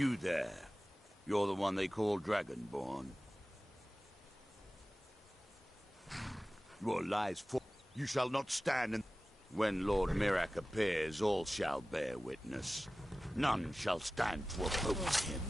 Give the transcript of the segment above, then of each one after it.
You there. You're the one they call Dragonborn. Your lies for... You shall not stand and... When Lord Mirak appears, all shall bear witness. None shall stand to oppose him.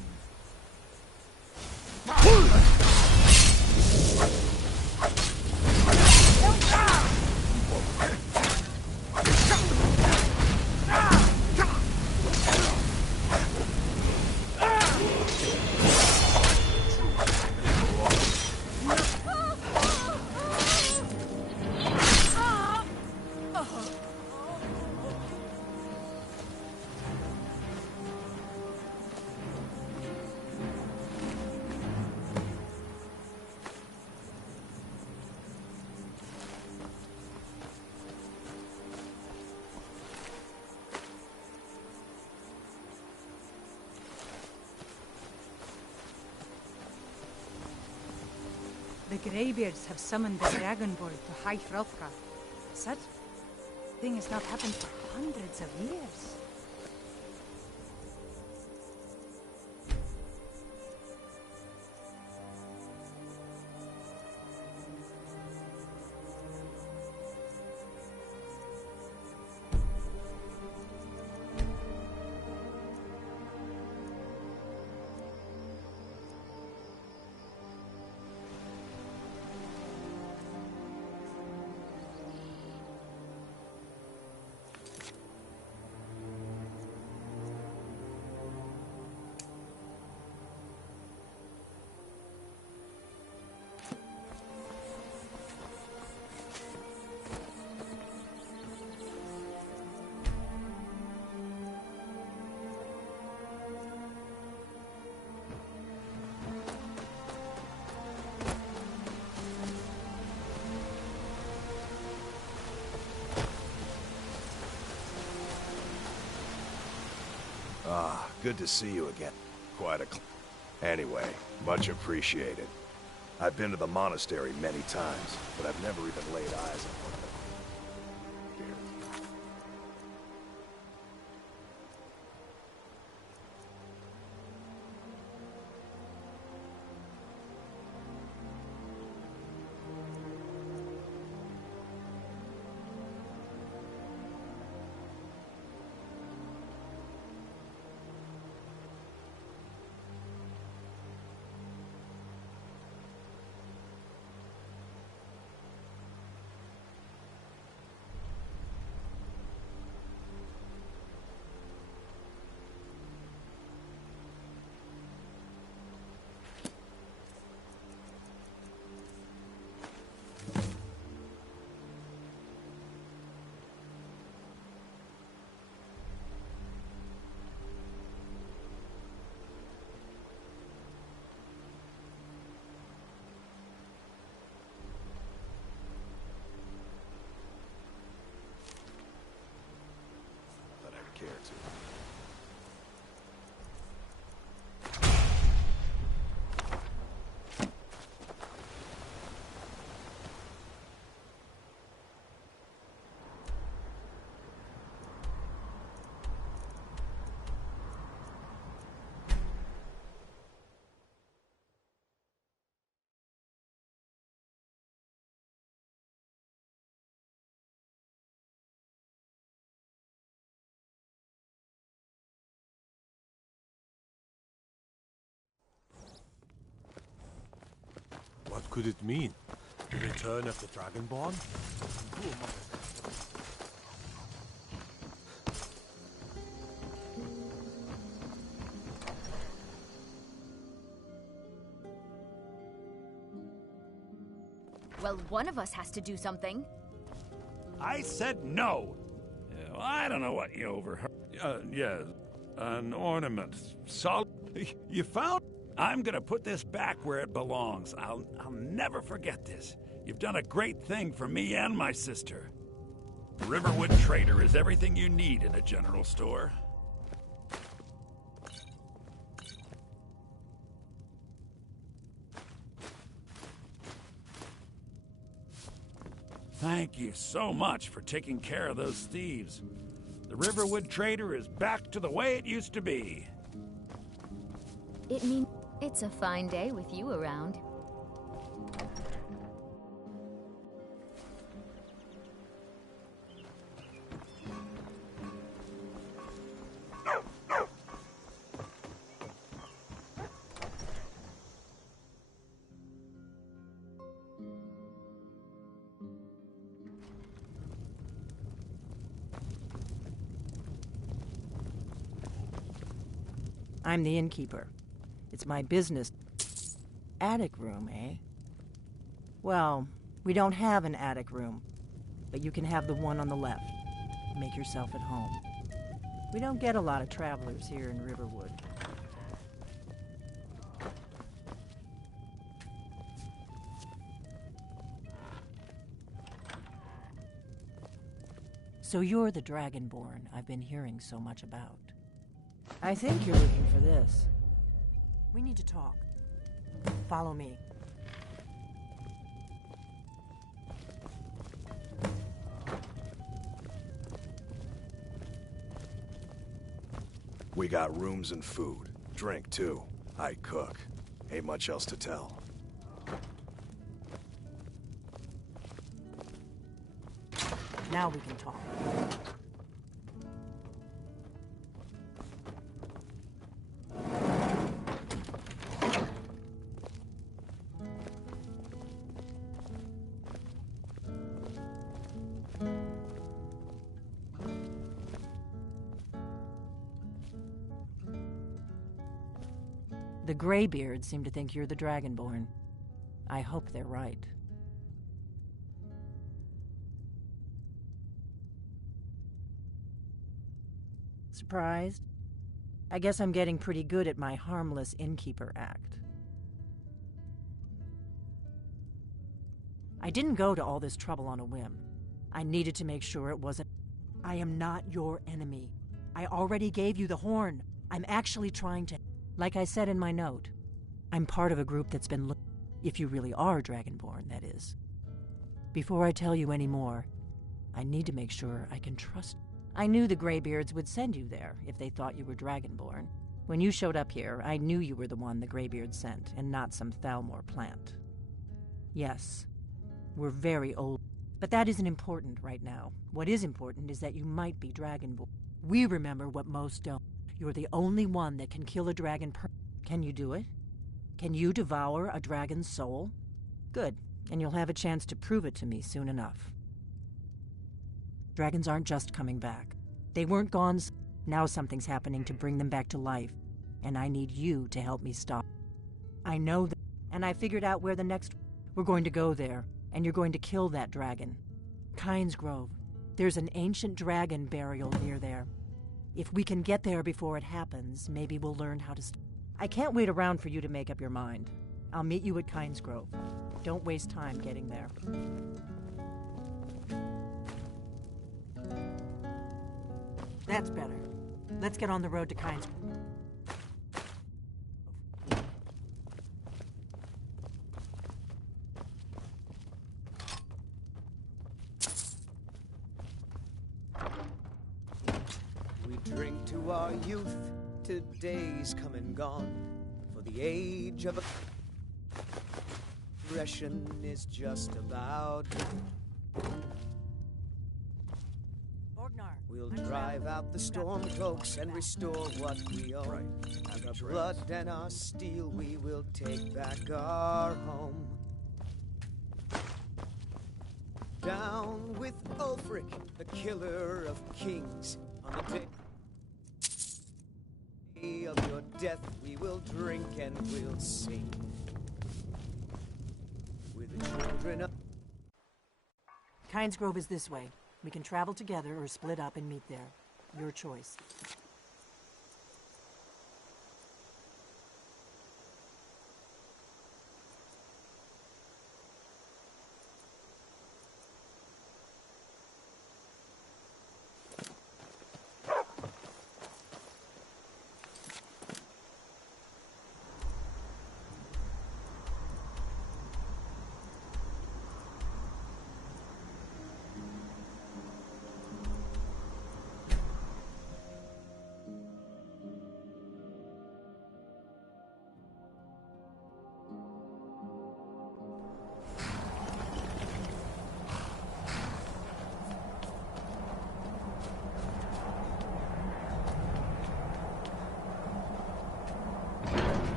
The Greybeards have summoned the Dragonborn to High Hrothgar. Such thing has not happened for hundreds of years. Good to see you again. Quite a... Anyway, much appreciated. I've been to the monastery many times, but I've never even laid eyes on one of them. Care to. What could it mean? The return of the Dragonborn? Well, one of us has to do something. I said no! Well, I don't know what you overheard. Yeah, an ornament. You found... I'm gonna put this back where it belongs. I'll never forget this. You've done a great thing for me and my sister. Riverwood Trader is everything you need in a general store. Thank you so much for taking care of those thieves. The Riverwood Trader is back to the way it used to be. It means it's a fine day with you around. I'm the innkeeper. It's my business. Attic room, eh? Well, we don't have an attic room, but you can have the one on the left. Make yourself at home. We don't get a lot of travelers here in Riverwood. So you're the Dragonborn I've been hearing so much about. I think you're looking for this. We need to talk. Follow me. We got rooms and food. Drink, too. I cook. Ain't much else to tell. Now we can talk. The Greybeards seem to think you're the Dragonborn. I hope they're right. Surprised? I guess I'm getting pretty good at my harmless innkeeper act. I didn't go to all this trouble on a whim. I needed to make sure it wasn't... I am not your enemy. I already gave you the horn. I'm actually trying to... Like I said in my note, I'm part of a group that's been if you really are Dragonborn, that is. Before I tell you any more, I need to make sure I can trust... I knew the Greybeards would send you there if they thought you were Dragonborn. When you showed up here, I knew you were the one the Greybeards sent, and not some Thalmor plant. Yes, we're very old, but that isn't important right now. What is important is that you might be Dragonborn. We remember what most don't. You're the only one that can kill a dragon Can you do it? Can you devour a dragon's soul? Good, and you'll have a chance to prove it to me soon enough. Dragons aren't just coming back. They weren't gone. Now something's happening to bring them back to life, and I need you to help me stop. I know that, and I figured out where the next... We're going to go there, and you're going to kill that dragon. Kynes Grove. There's an ancient dragon burial near there. If we can get there before it happens, maybe we'll learn how to... I can't wait around for you to make up your mind. I'll meet you at Kynes Grove. Don't waste time getting there. That's better. Let's get on the road to Kynes Grove. Drink to our youth, today's come and gone. For the age of aggression is just about. We'll drive out the storm cloaks and restore what we own. And our blood and our steel, we will take back our home. Down with Ulfric, the killer of kings, on the day of your death, we will drink and we'll sing. With the children of... Kynes Grove is this way. We can travel together or split up and meet there. Your choice.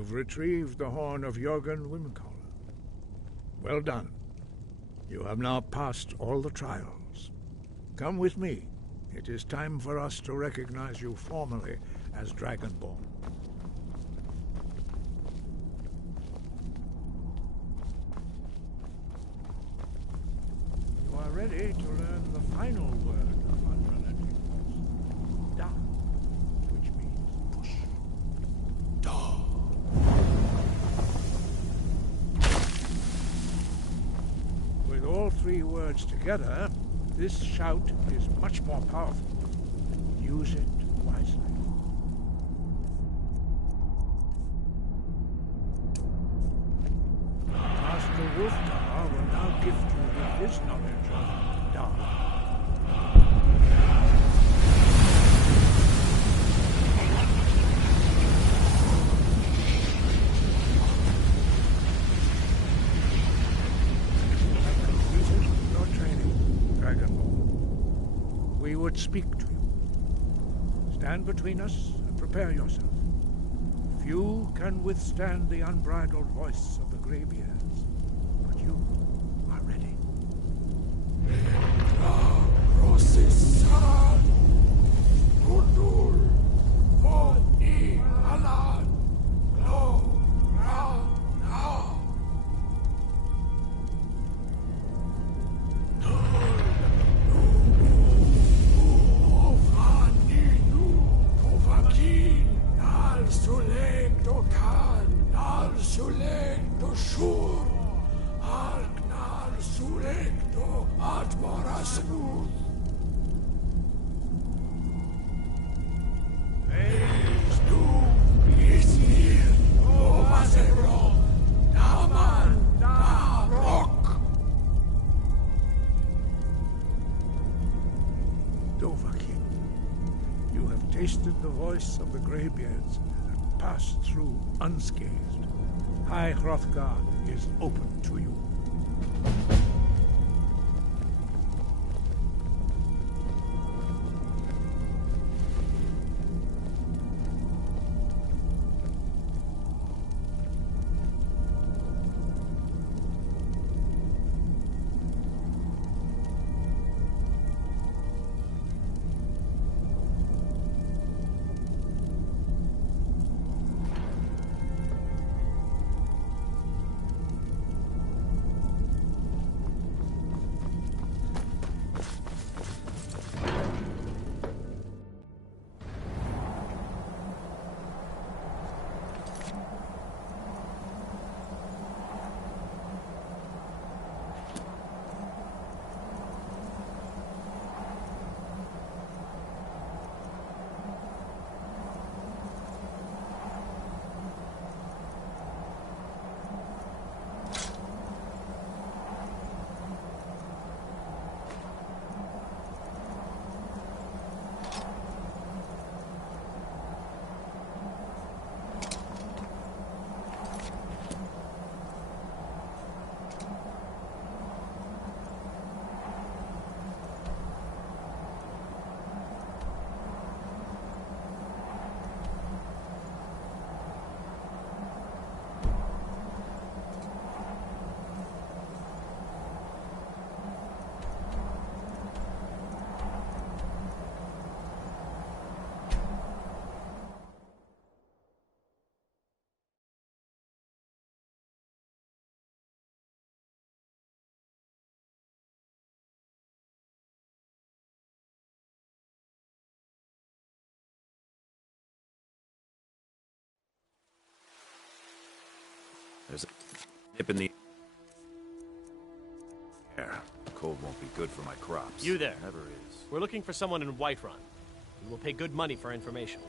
You've retrieved the horn of Jürgen Wimkoller. Well done. You have now passed all the trials. Come with me. It is time for us to recognize you formally as Dragonborn. You are ready to learn the final word of unrelenting force. Da, which means push. Da. With all three words together, this shout is much more powerful. Use it wisely. Master Wolfgar will now gift you with his knowledge of Da. We would speak to you. Stand between us and prepare yourself. Few can withstand the unbridled voice of the Greybeards, but you are ready. You have tasted the voice of the Greybeards and passed through unscathed. High Hrothgar is open to you. There's a nip in the air. Cold won't be good for my crops. You there. Never is. We're looking for someone in Whiterun. We will pay good money for information.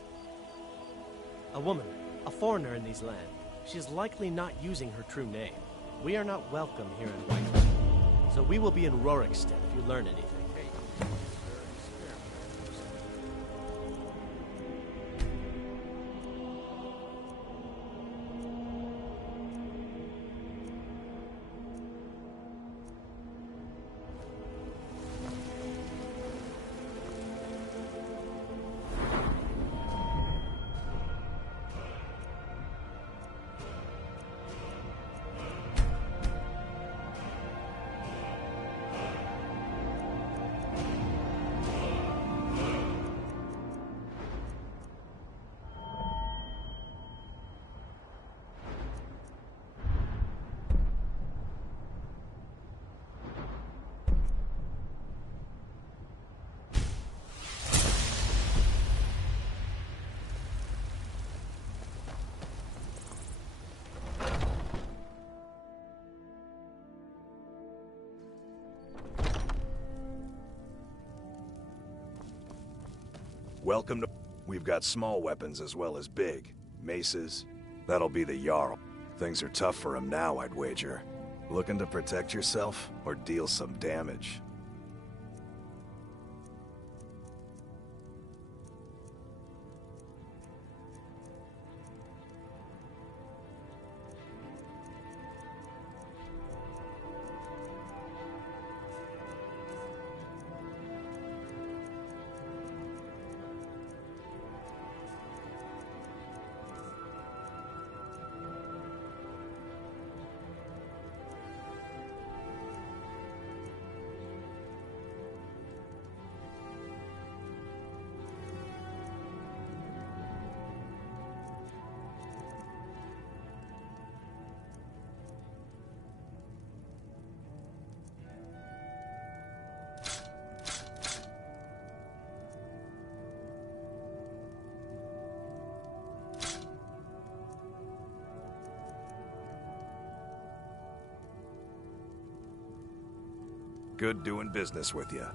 A woman, a foreigner in these lands. She is likely not using her true name. We are not welcome here in Whiterun. So we will be in Rorikstead if you learn anything. Welcome to... We've got small weapons as well as big. Maces. That'll be the Jarl. Things are tough for him now, I'd wager. Looking to protect yourself or deal some damage? Good doing business with you.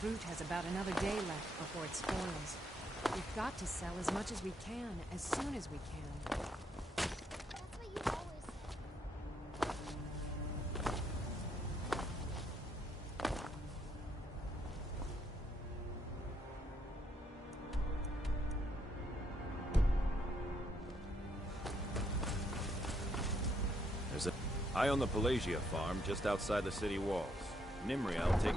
Fruit has about another day left before it spoils. We've got to sell as much as we can, as soon as we can. That's what you always say. I own the Pelagia farm just outside the city walls. Nimri, I'll take...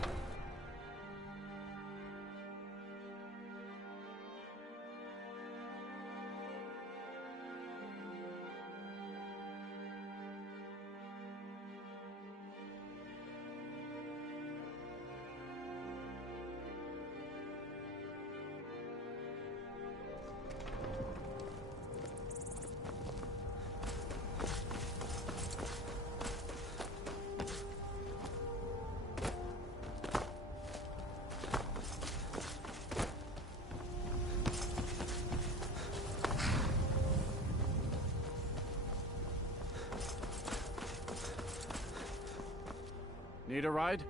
Need a ride?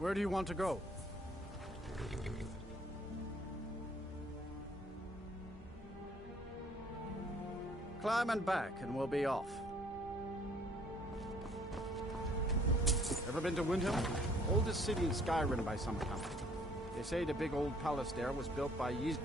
Where do you want to go? Climb and back, and we'll be off. Ever been to Windhelm? Oldest city in Skyrim by some count. They say the big old palace there was built by Ys...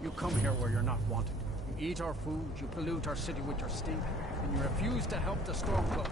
You come here where you're not wanted. You eat our food, you pollute our city with your stink, and you refuse to help the Stormcloak.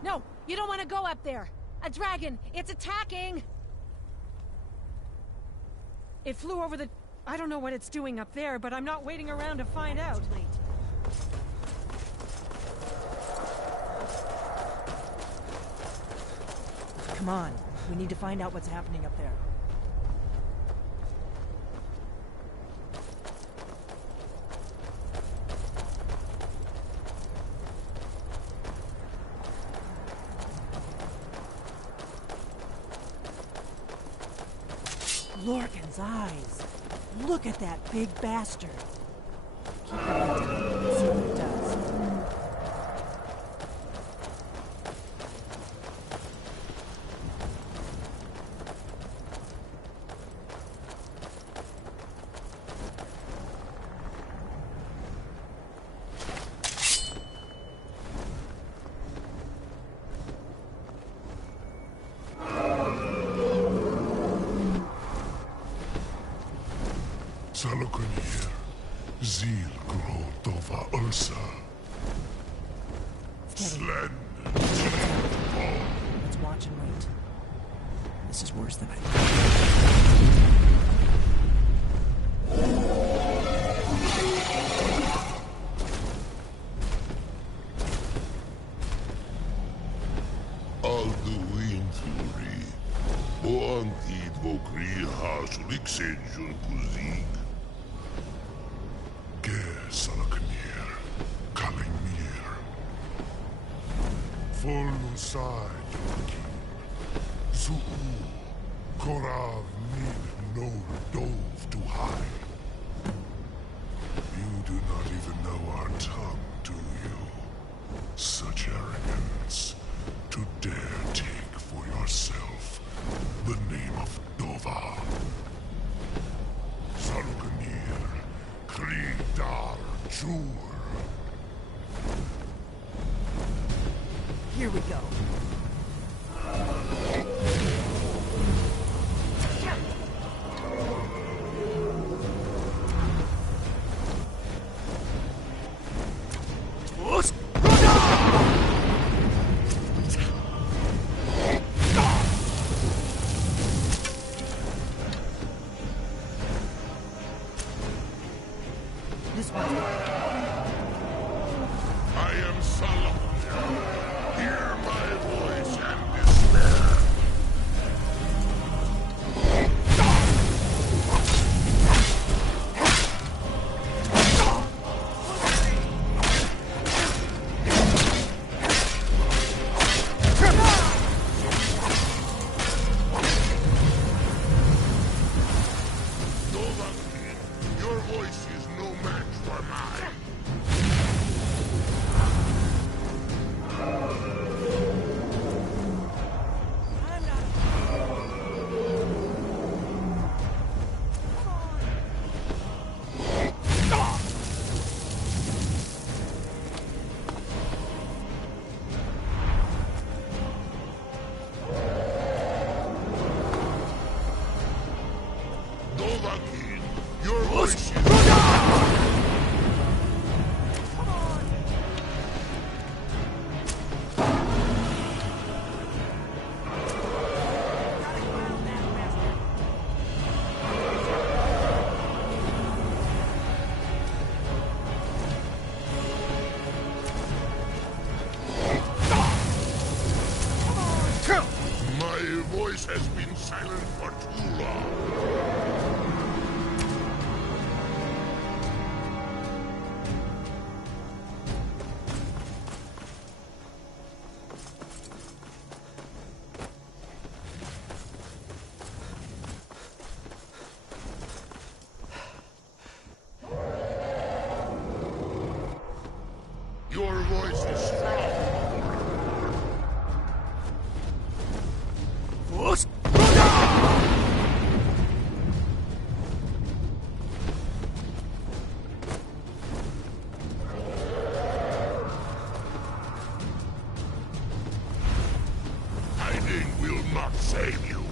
No, you don't want to go up there. A dragon, it's attacking. It flew over the... I don't know what it's doing up there, but I'm not waiting around to find out. Come on, we need to find out what's happening up there. Lorcan's eyes. Look at that big bastard. Keep your head down and see what it does. Salokunir, Zil Gro Dova Ursa. Slen. Let's watch and wait. This is worse than I thought. Alduinturi, Boantid Vokri Hasuliksenjun Kuzik. Salakunir, Kalimir. Volnusai Joachim. Zuu, Korav Min no Dove to hide. You do not even know our tongue, do you? Such arrogance, to dare take for yourself the name of Dova. Salukanir, Kridar Jur. Here we go. This way. I am Solomon. Hear my voice and despair. Your voice is no match for mine. Dovahkiin, your voice is... My voice has been silent for too long. Your voice is strong. Hiding will not save you.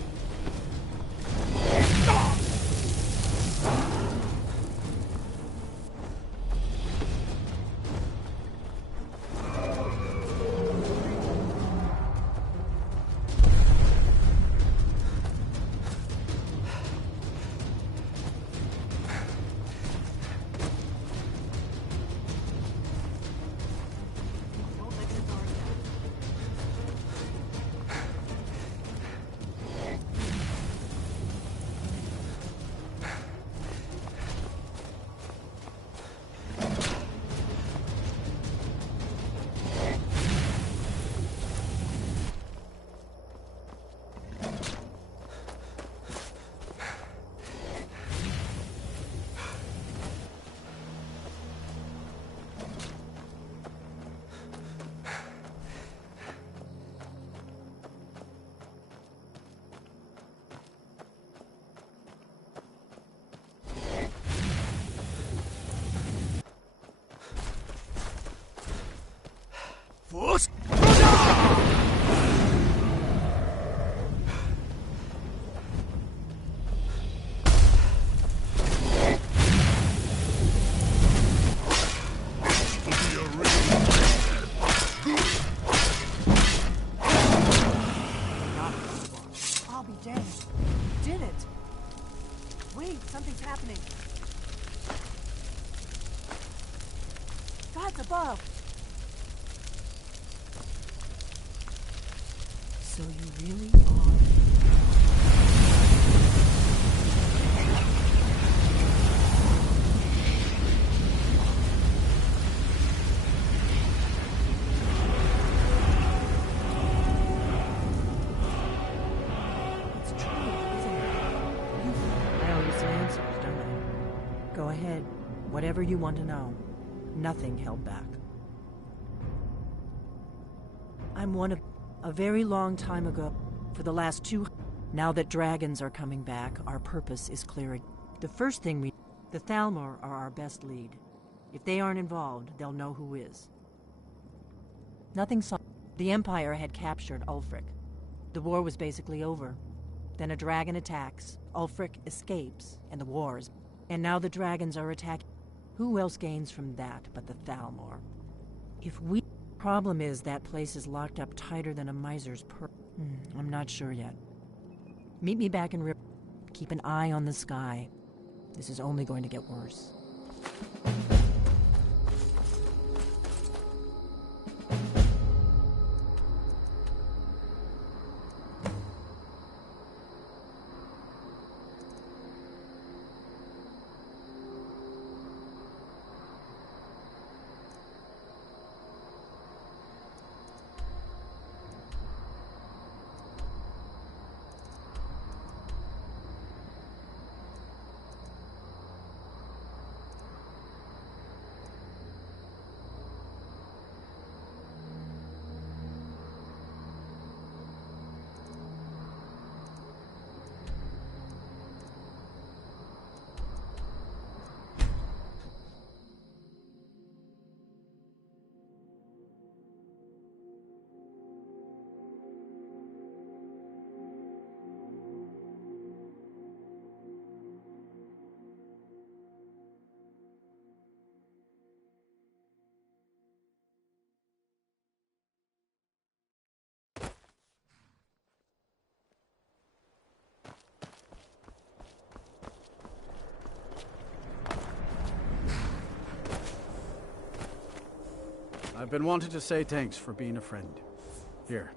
I'll be damned. You did it. Wait, something's happening. God's above. So you really are... Go ahead. Whatever you want to know. Nothing held back. I'm one of... A very long time ago, for the last 2... Now that dragons are coming back, our purpose is clear. The first thing we... The Thalmor are our best lead. If they aren't involved, they'll know who is. Nothing saw... The Empire had captured Ulfric. The war was basically over. Then a dragon attacks, Ulfric escapes, and the wars. And now the dragons are attacking. Who else gains from that but the Thalmor? If we... Problem is that place is locked up tighter than a miser's purse. I'm not sure yet. Meet me back in Rip. Keep an eye on the sky. This is only going to get worse. I've been wanting to say thanks for being a friend. Here.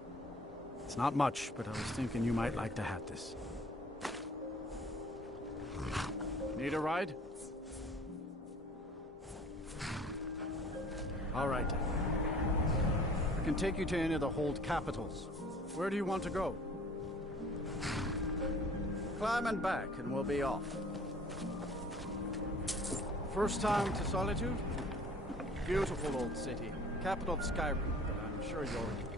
It's not much, but I was thinking you might like to have this. Need a ride? All right. I can take you to any of the hold capitals. Where do you want to go? Climb and back, and we'll be off. First time to Solitude? Beautiful old city. Capital of Skyrim, but I'm sure you're...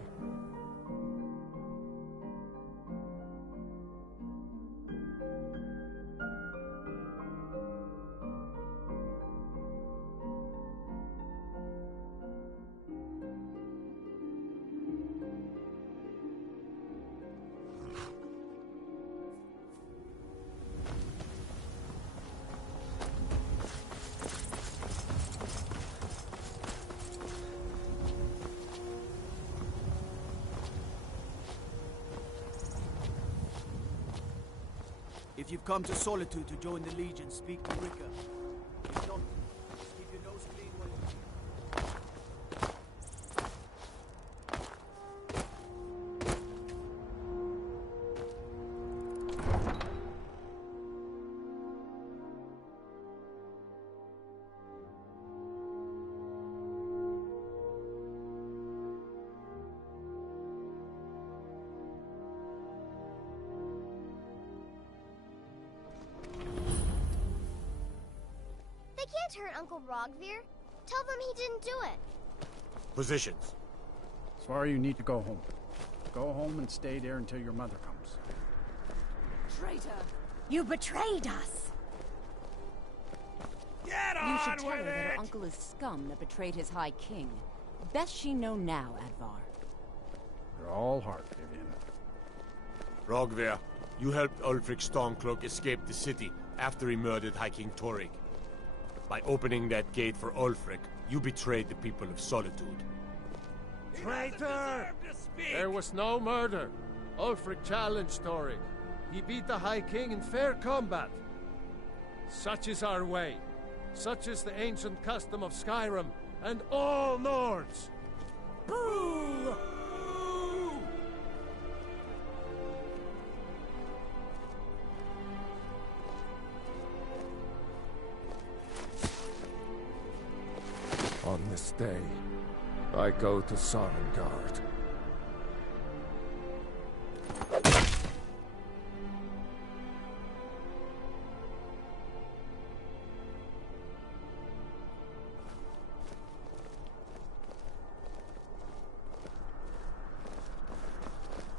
If you've come to Solitude to join the Legion, speak to Rika. If not, just keep your nose clean while They can't hurt Uncle Rogvir. Tell them he didn't do it. Positions. Swear you need to go home. Go home and stay there until your mother comes. Traitor! You betrayed us! Get on You should tell with her that her it! uncle is scum that betrayed his High King. Best she know now, Advar. You're all heart, Vivian. Rogver, you helped Ulfric Stormcloak escape the city after he murdered High King Torrig. By opening that gate for Ulfric, you betrayed the people of Solitude. Traitor! There was no murder. Ulfric challenged Torrig. He beat the High King in fair combat. Such is our way. Such is the ancient custom of Skyrim and all Nords. Boo! On this day, I go to Sovngarde.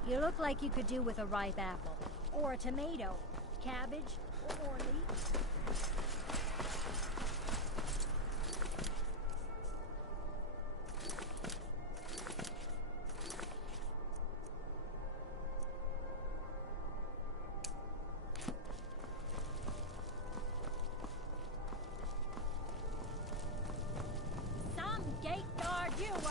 You look like you could do with a ripe apple, or a tomato, cabbage, or leek. Some gate guard you were!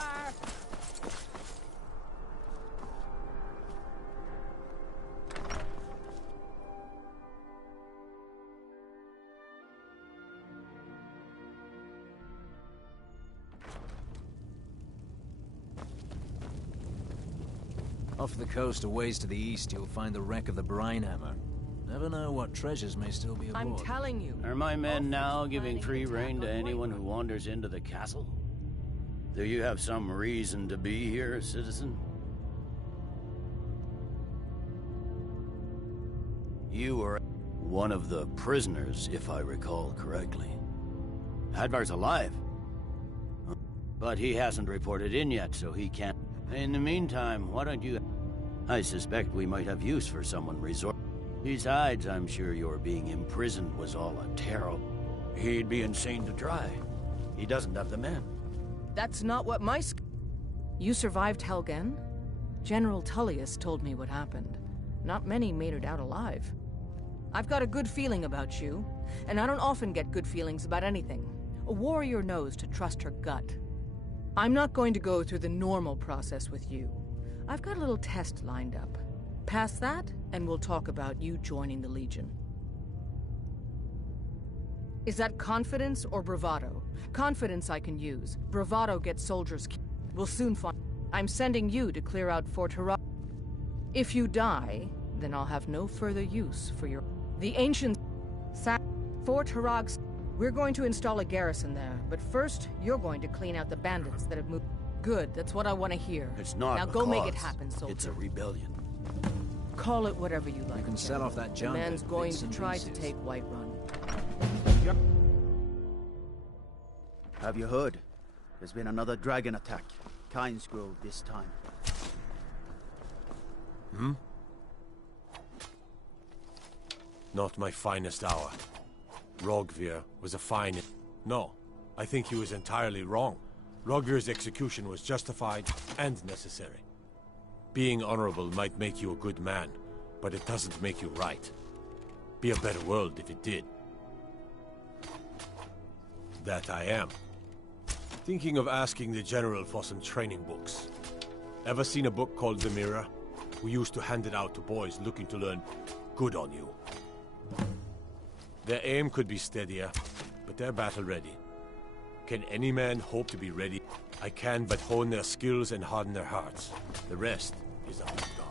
Off the coast, a ways to the east, you'll find the wreck of the Brinehammer. Never know what treasures may still be aboard. I'm telling you. Are my men now giving free rein to anyone who wanders into the castle? Do you have some reason to be here, citizen? You were one of the prisoners, if I recall correctly. Advar's alive. But he hasn't reported in yet, so he can't. In the meantime, why don't you... I suspect we might have use for someone resort. Besides, I'm sure your being imprisoned was all a terror. He'd be insane to try. He doesn't have the men. That's not what my You survived Helgen? General Tullius told me what happened. Not many made it out alive. I've got a good feeling about you, and I don't often get good feelings about anything. A warrior knows to trust her gut. I'm not going to go through the normal process with you. I've got a little test lined up. Pass that, and we'll talk about you joining the Legion. Is that confidence or bravado? Confidence I can use. Bravado gets soldiers... We'll soon find... I'm sending you to clear out Fort Harag. If you die, then I'll have no further use for your... The ancient... Fort Harag... We're going to install a garrison there, but first, you're going to clean out the bandits that have moved... Good, that's what I want to hear. It's not Now a go make it cause. happen, soldier. It's a rebellion. Call it whatever you like. You can set off that junk. The man's in going bits to and try to pieces. take Whiterun. Have you heard? There's been another dragon attack. Kyne's Grove this time. Hmm? Not my finest hour. Rogvir was a fine... No, I think he was entirely wrong. Rogvir's execution was justified and necessary. Being honorable might make you a good man, but it doesn't make you right. Be a better world if it did. That I am. Thinking of asking the General for some training books. Ever seen a book called The Mirror? We used to hand it out to boys looking to learn good on you. Their aim could be steadier, but they're battle-ready. Can any man hope to be ready? I can but hone their skills and harden their hearts. The rest is up to God.